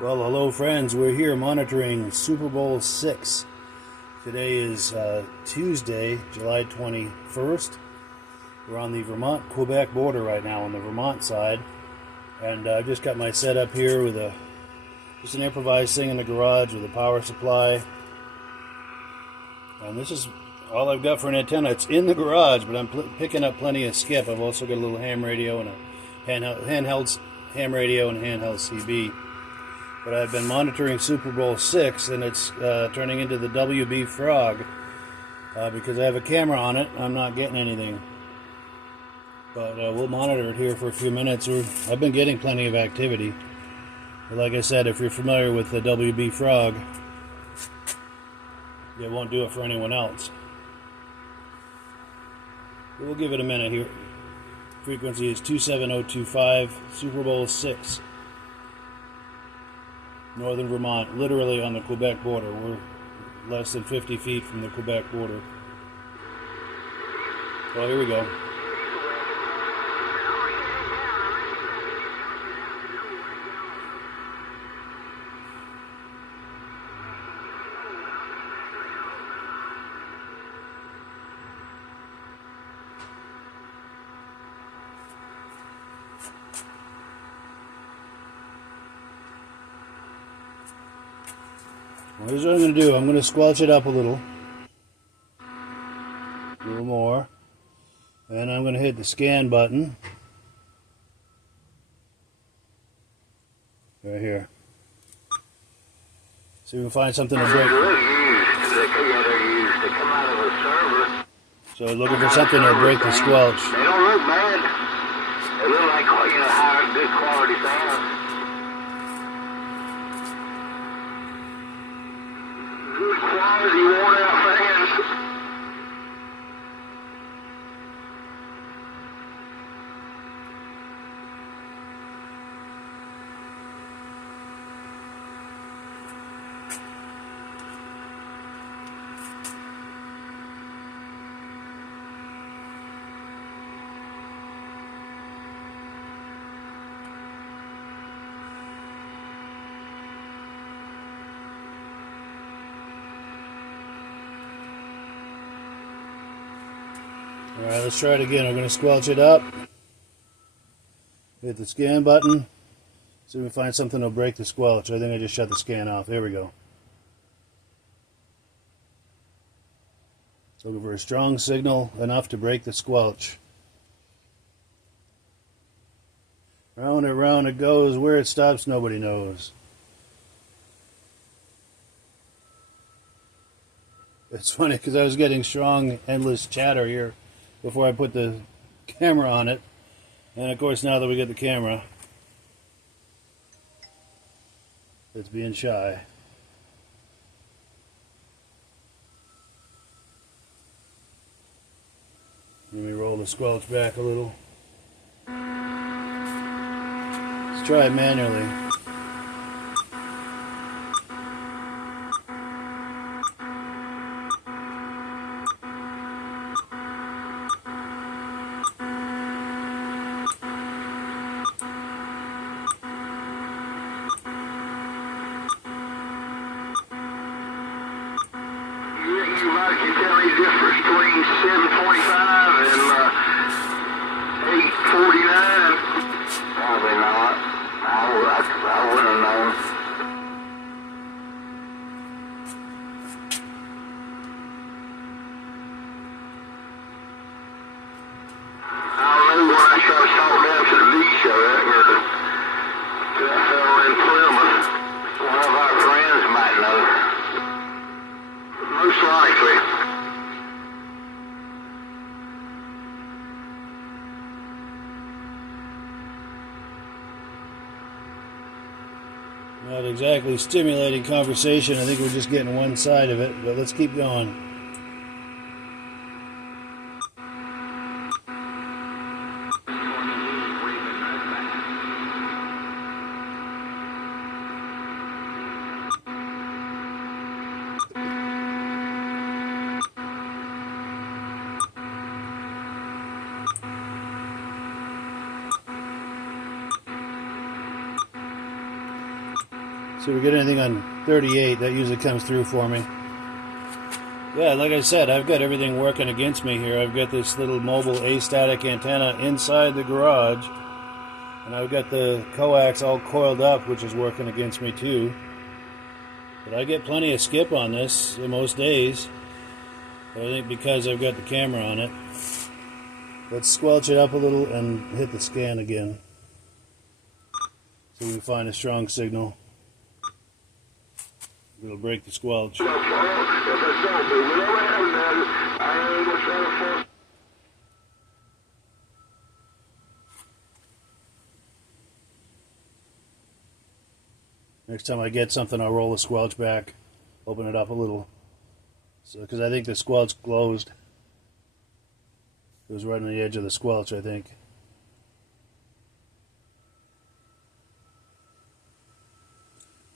Well, hello, friends. We're here monitoring Super Bowl 6. Today is Tuesday, July 21st. We're on the Vermont Quebec border right now on the Vermont side. And I've just got my setup here with just an improvised thing in the garage with a power supply. And this is all I've got for an antenna. It's in the garage, but I'm picking up plenty of skip. I've also got a little ham radio and a handheld ham radio and a handheld CB. But I've been monitoring Super Bowl 6, and it's turning into the WB Frog because I have a camera on it. I'm not getting anything. But we'll monitor it here for a few minutes. I've been getting plenty of activity. But like I said, if you're familiar with the WB Frog, it won't do it for anyone else. But we'll give it a minute here. Frequency is 27025, Super Bowl 6. Northern Vermont, literally on the Quebec border. We're less than 50 feet from the Quebec border. Well, here we go. Well, here's what I'm going to do. I'm going to squelch it up a little more, and I'm going to hit the scan button right here. See if we can find something to break. So looking for something to break the squelch. They don't look bad. They look like high, good quality sound. Good quality worn out fans. Alright, let's try it again. I'm going to squelch it up. Hit the scan button. See if we find something that'll break the squelch. I think I just shut the scan off. There we go. Looking for a strong signal enough to break the squelch. Round and round it goes. Where it stops, nobody knows. It's funny because I was getting strong, endless chatter here before I put the camera on it. And of course, now that we get the camera, it's being shy. Let me roll the squelch back a little. Let's try it manually. You might can tell me the difference between 745 and 849. Probably not. I wouldn't have known. I remember when I started talking down to the beach or to that fellow in Plymouth. One of our friends might know. Most likely. Not exactly stimulating conversation. I think we're just getting one side of it, but let's keep going. See if we get anything on 38. That usually comes through for me. Yeah, like I said, I've got everything working against me here. I've got this little mobile astatic antenna inside the garage, and I've got the coax all coiled up, which is working against me too. But I get plenty of skip on this most days. But I think because I've got the camera on it. Let's squelch it up a little and hit the scan again. So we can find a strong signal. It'll break the squelch. Next time I get something, I'll roll the squelch back, open it up a little. So, because I think the squelch closed. It was right on the edge of the squelch, I think.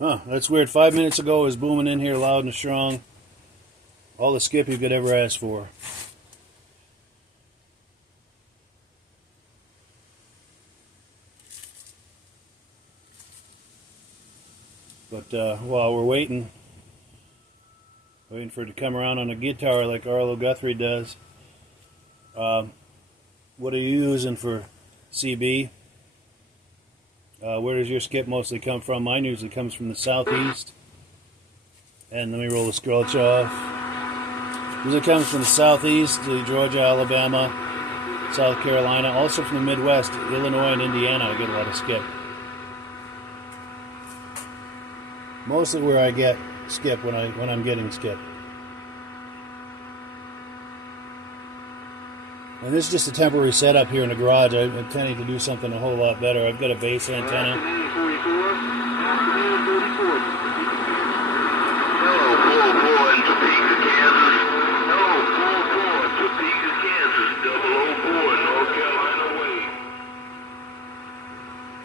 Huh, that's weird. 5 minutes ago it was booming in here loud and strong. All the skip you could ever ask for. But while we're waiting for it to come around on a guitar like Arlo Guthrie does, what are you using for CB? Where does your skip mostly come from? Mine usually comes from the southeast. And let me roll the squelch off. Usually comes from the southeast, Georgia, Alabama, South Carolina. Also from the Midwest, Illinois and Indiana, I get a lot of skip. Mostly where I get skip when I'm getting skip. And this is just a temporary setup here in the garage. I'm intending to do something a whole lot better. I've got a base antenna.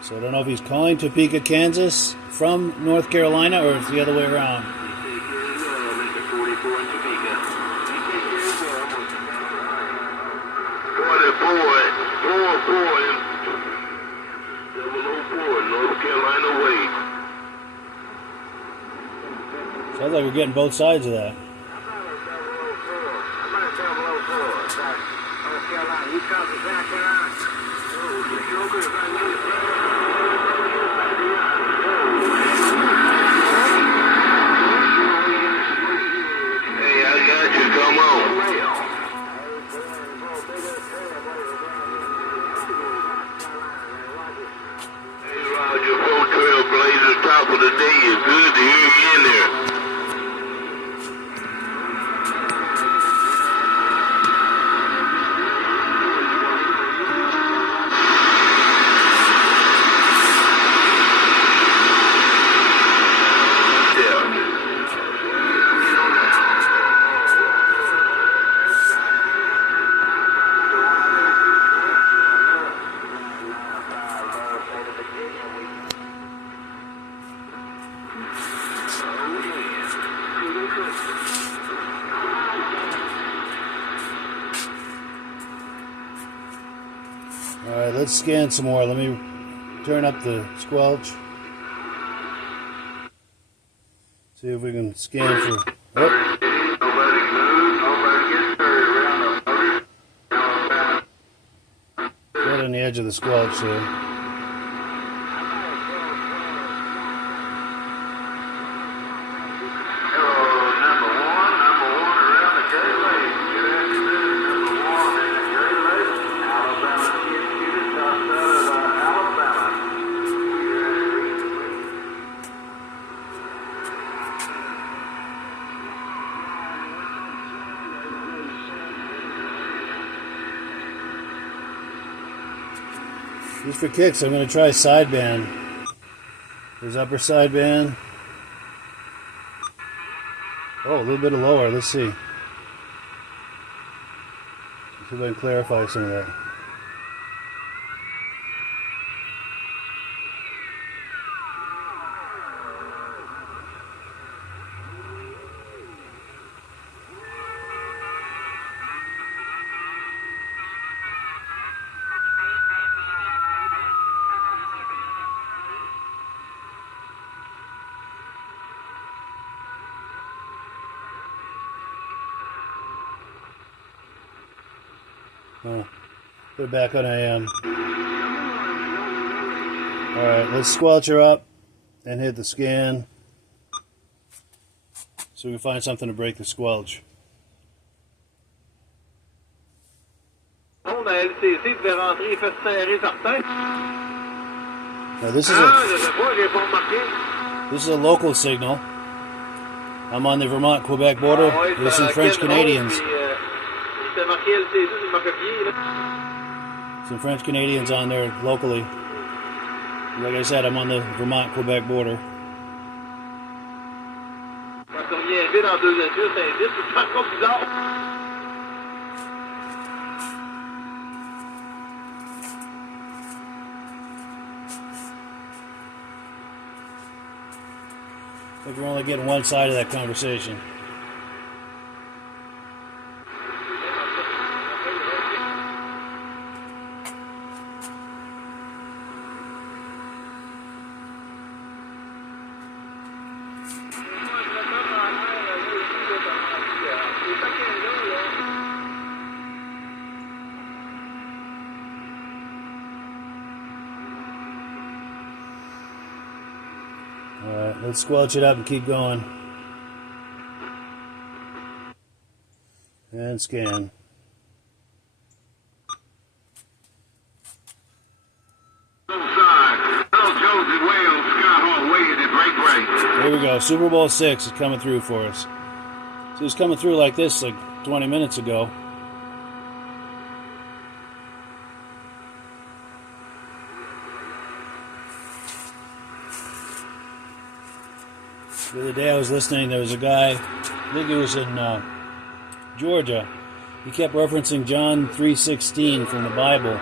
So I don't know if he's calling Topeka, Kansas from North Carolina or it's the other way around. Sounds like we're getting both sides of that. Hey, I got you. Come on. Hey, Roger, 4 Trailblazer, top of the day. It's good to hear you in there. Alright, let's scan some more. Let me turn up the squelch. See if we can scan for... Oh. Right on the edge of the squelch there. Just for kicks, I'm going to try sideband. There's upper sideband. Oh, a little bit of lower. Let's see. Let's see if I can clarify some of that. Oh, put it back on AM. Alright, let's squelch her up and hit the scan so we can find something to break the squelch. La LCC devait rentrer, il fait serrer certain. Now this is a local signal. I'm on the Vermont Quebec border with some French Canadians. Some French Canadians on there locally. Like I said, I'm on the Vermont Quebec border. I think we're only getting one side of that conversation. Alright, let's squelch it up and keep going. And scan. There we go. Super Bowl 6 is coming through for us. So it was coming through like this like 20 minutes ago. The other day I was listening, there was a guy, I think it was in Georgia. He kept referencing John 3:16 from the Bible.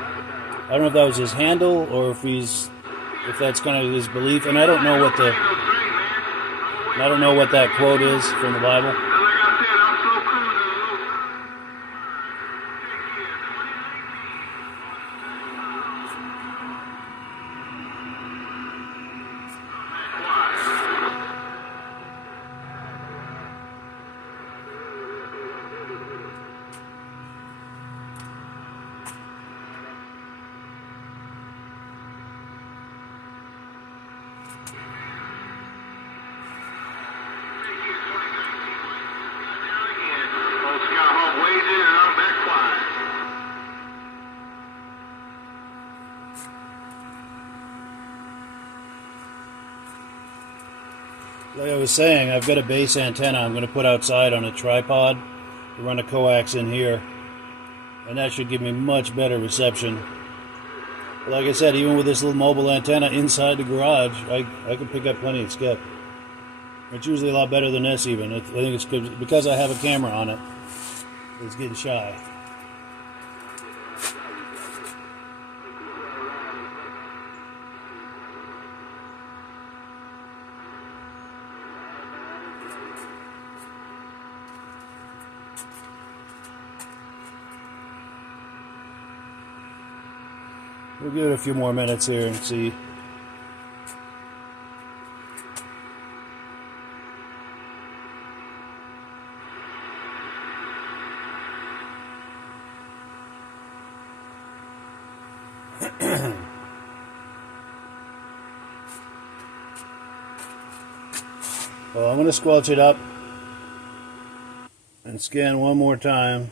I don't know if that was his handle or if that's kind of his belief, and I don't know what that quote is from the Bible. Like I was saying, I've got a base antenna I'm going to put outside on a tripod to run a coax in here, and that should give me much better reception. But like I said, even with this little mobile antenna inside the garage, I can pick up plenty of skip. It's usually a lot better than this even. I think it's good because I have a camera on it. It's getting shy. We'll give it a few more minutes here and see. Well, I'm going to squelch it up and scan one more time.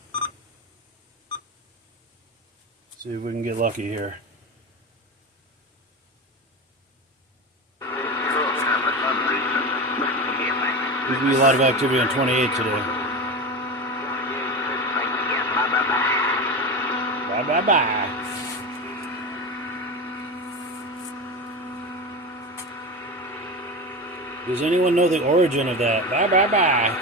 See if we can get lucky here. There's going to be a lot of activity on 28 today. Bye bye bye. Does anyone know the origin of that? Bye bye bye.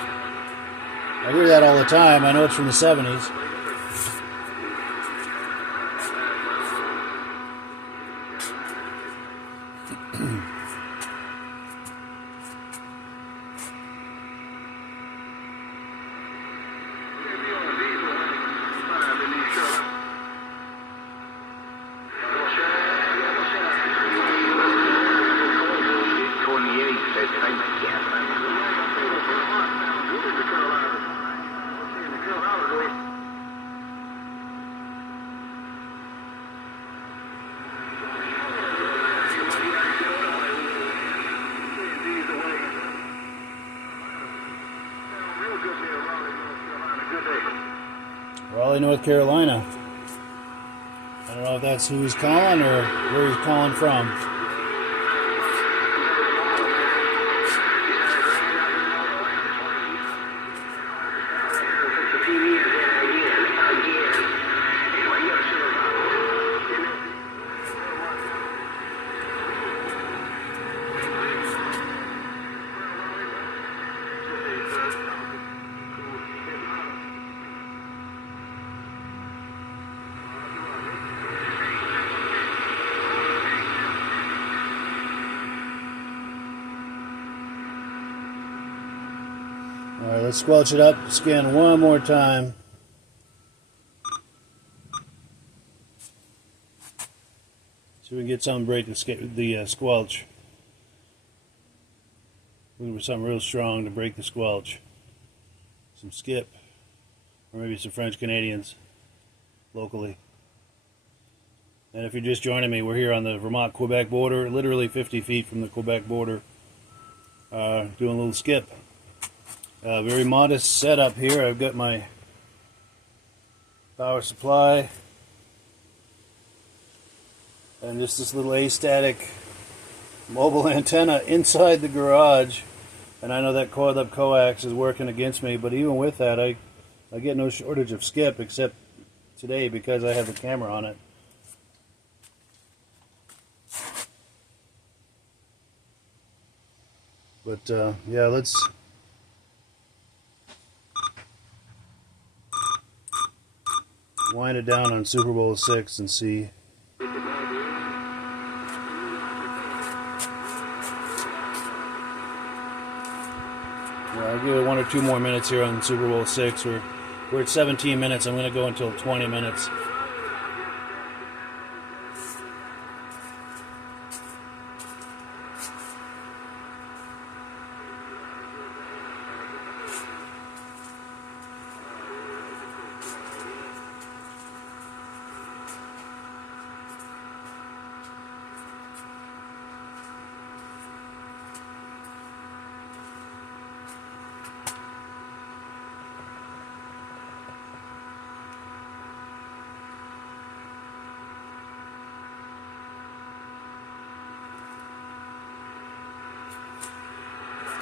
I hear that all the time. I know it's from the 70s. North Carolina. I don't know if that's who he's calling or where he's calling from. Alright, let's squelch it up, scan one more time. So we can get something to break the squelch. Looking for something real strong to break the squelch. Some skip, or maybe some French Canadians, locally. And if you're just joining me, we're here on the Vermont Quebec border, literally 50 feet from the Quebec border, doing a little skip. Very modest setup here. I've got my power supply and just this little astatic mobile antenna inside the garage, and I know that coiled up coax is working against me, but even with that I get no shortage of skip, except today because I have the camera on it. But yeah, let's wind it down on Superbowl 6 and see. Yeah, I'll give it 1 or 2 more minutes here on Superbowl 6. We're at 17 minutes. I'm going to go until 20 minutes.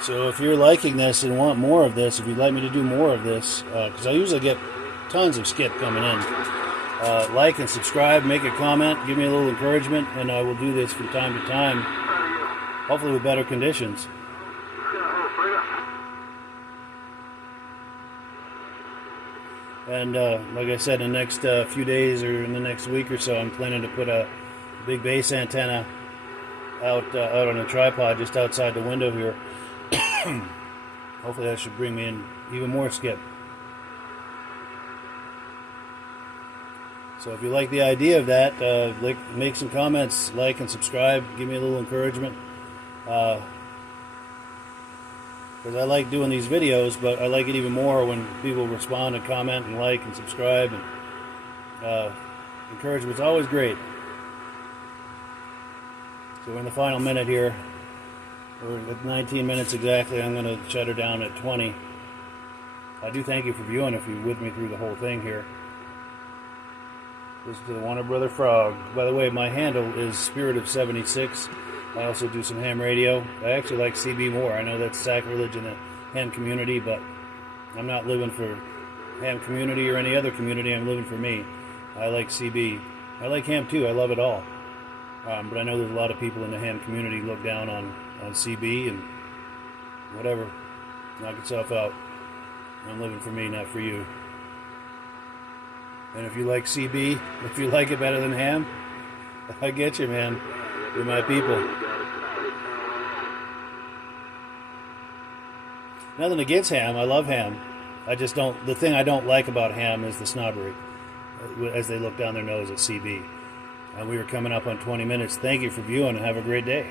So if you're liking this and want more of this, if you'd like me to do more of this, because I usually get tons of skip coming in, like and subscribe, make a comment, give me a little encouragement, and I will do this from time to time, hopefully with better conditions. And like I said, in the next few days or in the next week or so, I'm planning to put a big base antenna out on a tripod just outside the window here. Hopefully that should bring me in even more skip. So if you like the idea of that, make some comments, like and subscribe, give me a little encouragement. Because I like doing these videos, but I like it even more when people respond and comment and like and subscribe. And encouragement's always great. So we're in the final minute here. We're at 19 minutes exactly. I'm going to shut her down at 20. I do thank you for viewing if you're with me through the whole thing here. This is the Warner Brother Frog. By the way, my handle is Spirit of 76. I also do some ham radio. I actually like CB more. I know that's sacrilege in the ham community, but I'm not living for ham community or any other community. I'm living for me. I like CB. I like ham too. I love it all. But I know there's a lot of people in the ham community look down on CB and whatever. Knock yourself out. I'm living for me, not for you. And if you like CB, if you like it better than ham, I get you, man. You're my people. Nothing against ham. I love ham. I just don't. The thing I don't like about ham is the snobbery, as they look down their nose at CB. And we are coming up on 20 minutes. Thank you for viewing and have a great day.